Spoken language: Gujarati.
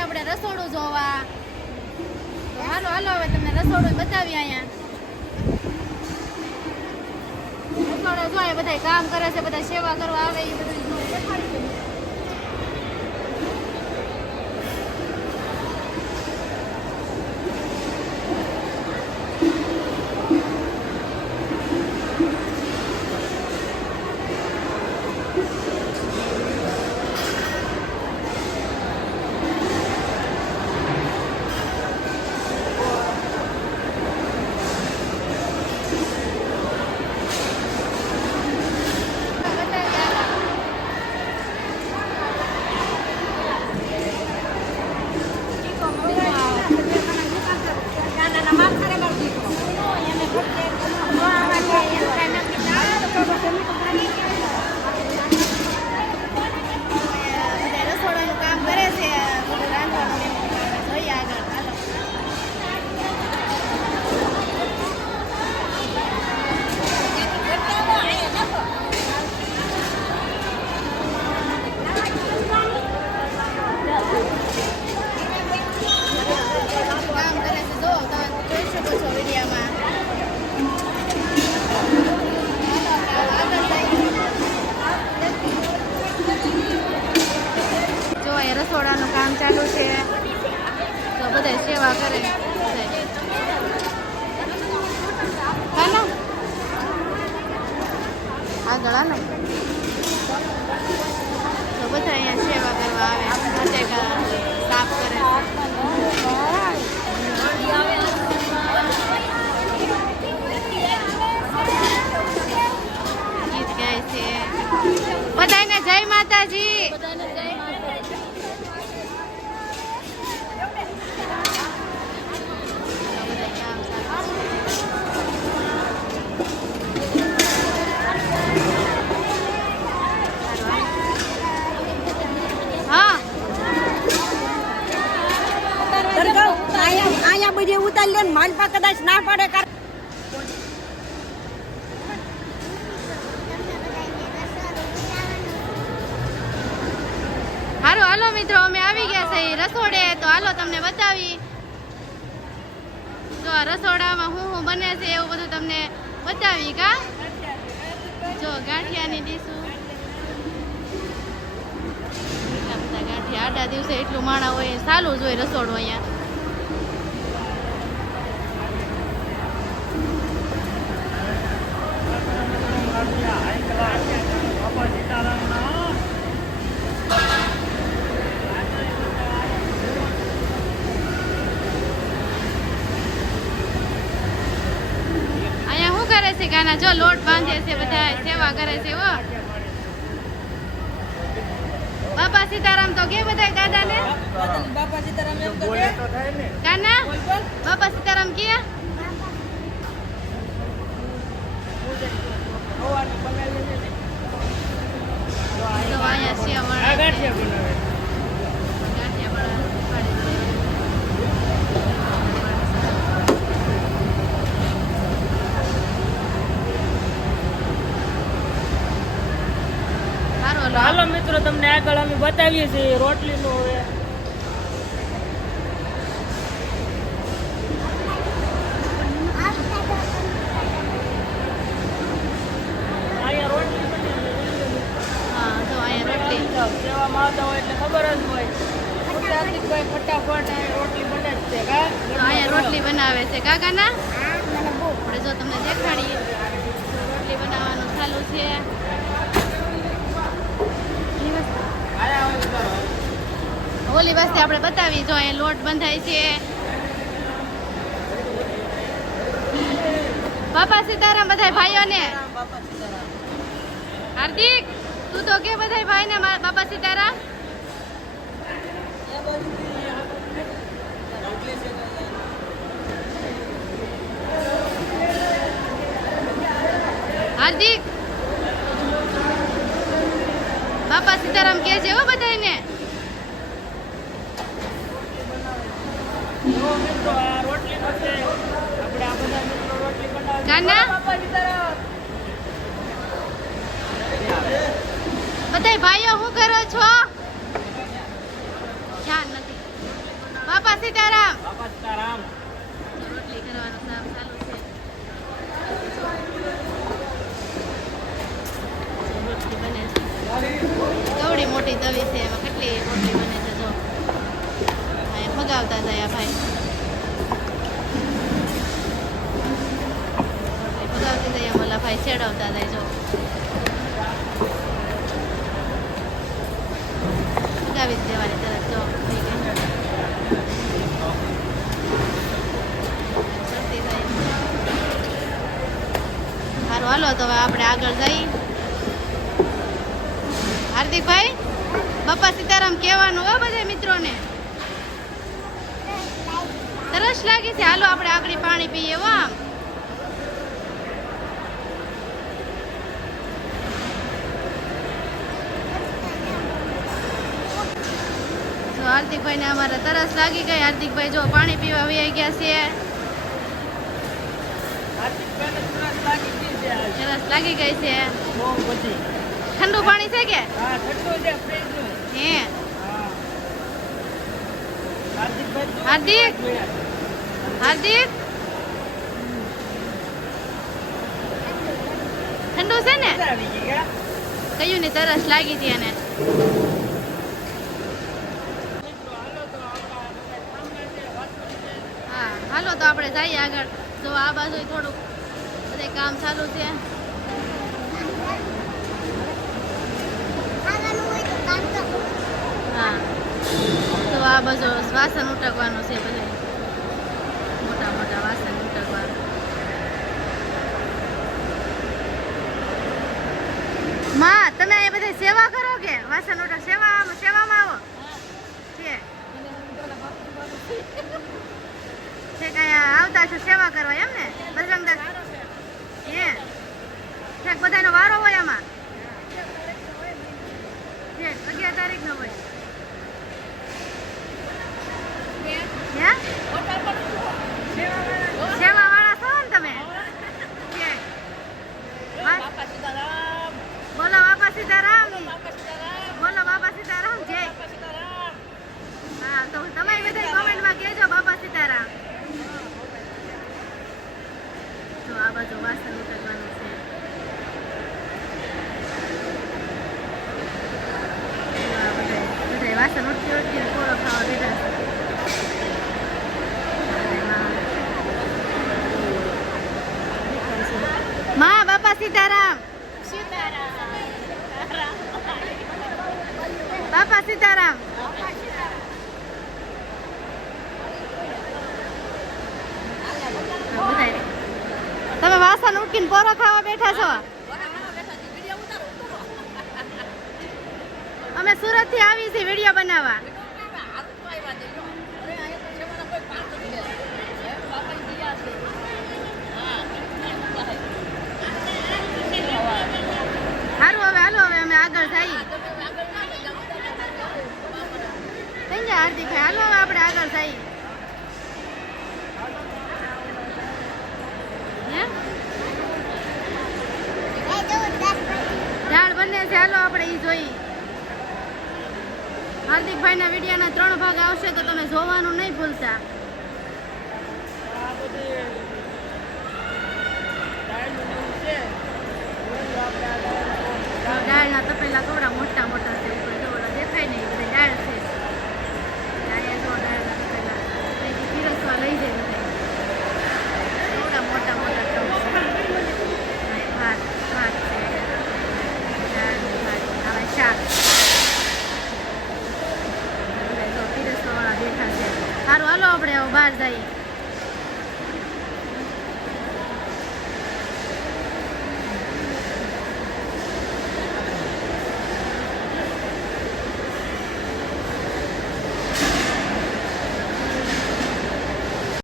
આપણે રસોડું જોવા. તો હાલો હાલો હવે તમને રસોડું બતાવી. અહીંયા રસોડું જોઈએ, બધા કામ કરે છે, બધા સેવા કરવા આવે એ બધું દેખાડી. રસોડાનું કામ ચાલુ છે, તો બધા સેવા કરે. આગળ આને તો બધા અહીંયા સેવા કરવા આવે, સાફ કરે. ગીત ગાય છે. બધાને જય માતાજી. બધી ઉતારી લે, માનપા કદાચ ના પડે. હાલો હાલો મિત્રો, અમે આવી ગયા છે રસોડે, તો હાલો તમને બતાવી. જો રસોડામાં હું બને છે એવું બધું તમને બતાવી. કા જો ગાંઠિયાની ડીશું, ગાંઠિયા આડા દિવસે એટલું માણા હોય, ચાલુ જ હોય રસોડું અહીંયા. ગાના જો લોટ બાંધે છે, બધા સેવા કરે છે. ઓ બાપા સીતારામ તો કે બધા દાદાને બાપા સીતારામ એમ તો દે કાના. બાપા સીતારામ કે હાલો મિત્રો, તમને આગળ અમે બતાવીએ છીએ રોટલીનું. હવે અહીંયા રોટલી બની. હા જો અહીંયા રોટલી સેવામાં આવતા હોય એટલે ખબર જ હોય. ભાઈ ફટાફટ રોટલી બને જ છે. અહીંયા રોટલી બનાવે છે કાકાના. આપણે જો તમને દેખાડીએ, રોટલી બનાવવાનું ચાલુ છે. ઓલી વસ્તુ આપણે બતાવી. જો અહીંયા લોટ બંધાય છે. બાપા સીતારામ બધા ભાઈઓને. હાર્દિક તું તો કે બધા ભાઈને બાપા સીતારામ. હાર્દિક બાપા સીતારામ કે છે હો બધાને. કાના બધા ભાઈઓ શું કરો છો? ધ્યાન નથી. સીતારામ. બાપા સીતારામ. રોટલી કરવાનું કામ ચાલુ છે. રોટલી બને છે. કેવડી મોટી તવી છે, એમાં કેટલી રોટલી બને છે જો. અહીંયા ફગાવતા જાય આ ભાઈ. રોટલી ફગાવતી જાય એમ ઓલા ભાઈ છેડવતા જાય જો. ફગાવી જ દેવાની તરત જો. થઈ ગઈ. ચડતી જાય. સારું હાલો તો હવે આપણે આગળ જઈએ. હાર્દિકભાઈ, બાપા સીતારામ કહેવાનું હો બધા મિત્રોને. તરસ લાગી છે, હાલો આપણે આગળ પાણી પીએ હો. આમ જો હાર્દિકભાઈ ને અમારે તરસ લાગી ગઈ. હાર્દિકભાઈ જો પાણી પીવા વહી ગયા છે. હાર્દિકભાઈને તરસ લાગી ગઈ છે આજ. તરસ લાગી ગઈ છે. બહુ બધી. ઠંડુ પાણી છે કે હા, ઠંડુ છે, ફ્રીજનું. હે? હા. હાર્દિકભાઈ તો હાર્દિક? હાર્દિક ઠંડુ છે ને? મજા આવી ગઈ કે? કયું ની તરસ લાગી હતી એને. મિત્રો, હાલો તો આપણા બધા કામકાજ છે, વાત કરી છે. હા હાલો તો આપણે જઈએ આગળ. જો આ બાજુ થોડુંક બધે કામ ચાલુ છે. હા તો આ બાજુ વાસણ ઉટકવાનું છે બધે. મોટા મોટા વાસણ ઉટકવાનું. માં તમે અહીંયા બધે સેવા કરો કે વાસણ ઉટક સેવામાં આવો છે કઈ આવતા છો સેવા કરવા એમ ને બજરંગદાસ હે ઠેક બધાનો વારો હોય આમાં ઠેક 11 તારીખનો હોય હે સેવા વાળા છો ને તમે ઠેક બાપા સીતારામ. બોલો બાપા સીતારામ બાપા સીતારામ. બોલો બાપા સીતારામ જય બાપા સીતારામ. હા તો તમે બધા કોમેન્ટમાં કહેજો બાપા સીતારામ. તો આ બાજુ વાસણ ઉટકવાનું છે. આ બધાય વાસણ ઉટકી ઉટકીને કોળો ખાવા બેઠા છે. માં બાપા સીતારામ. બાપા સીતારામ. બધાય તમે વાસણ ઉટકીને પોરો ખાવા બેઠા છો. અમે સુરત થી આવી છીએ વિડીયો બનાવવા. સારું હવે હાલો હવે અમે આગળ જઈએ. થઈ જાય હાર્દિકભાઈ હાલો હવે આપણે આગળ જઈએ. દાળ બને છે હાલો આપણે ઈ જોઈએ. હાર્દિકભાઈના વિડીયોના 3 ભાગ આવશે તો તમે જોવાનું નહીં ભૂલતા. આ બધી દાળનું એવું છે. જોયું આપણે આ દાળ. દાળના તપેલા કેવડા મોટા મોટા છે ઉપર જો ઓલા દેખાય ને એ બધી દાળ છે. અહીંયા જો દાળના તપેલા અહીંથી પીરસવા લઈ જાય બધા. કેવડા મોટા મોટા ટબ છે. અહીં ભાત છે દાળનું ભાત હવે શાક. બધા જો પીરસવા વાળા બેઠા છે. સારું હાલો આપણે હવે બહાર જઈએ.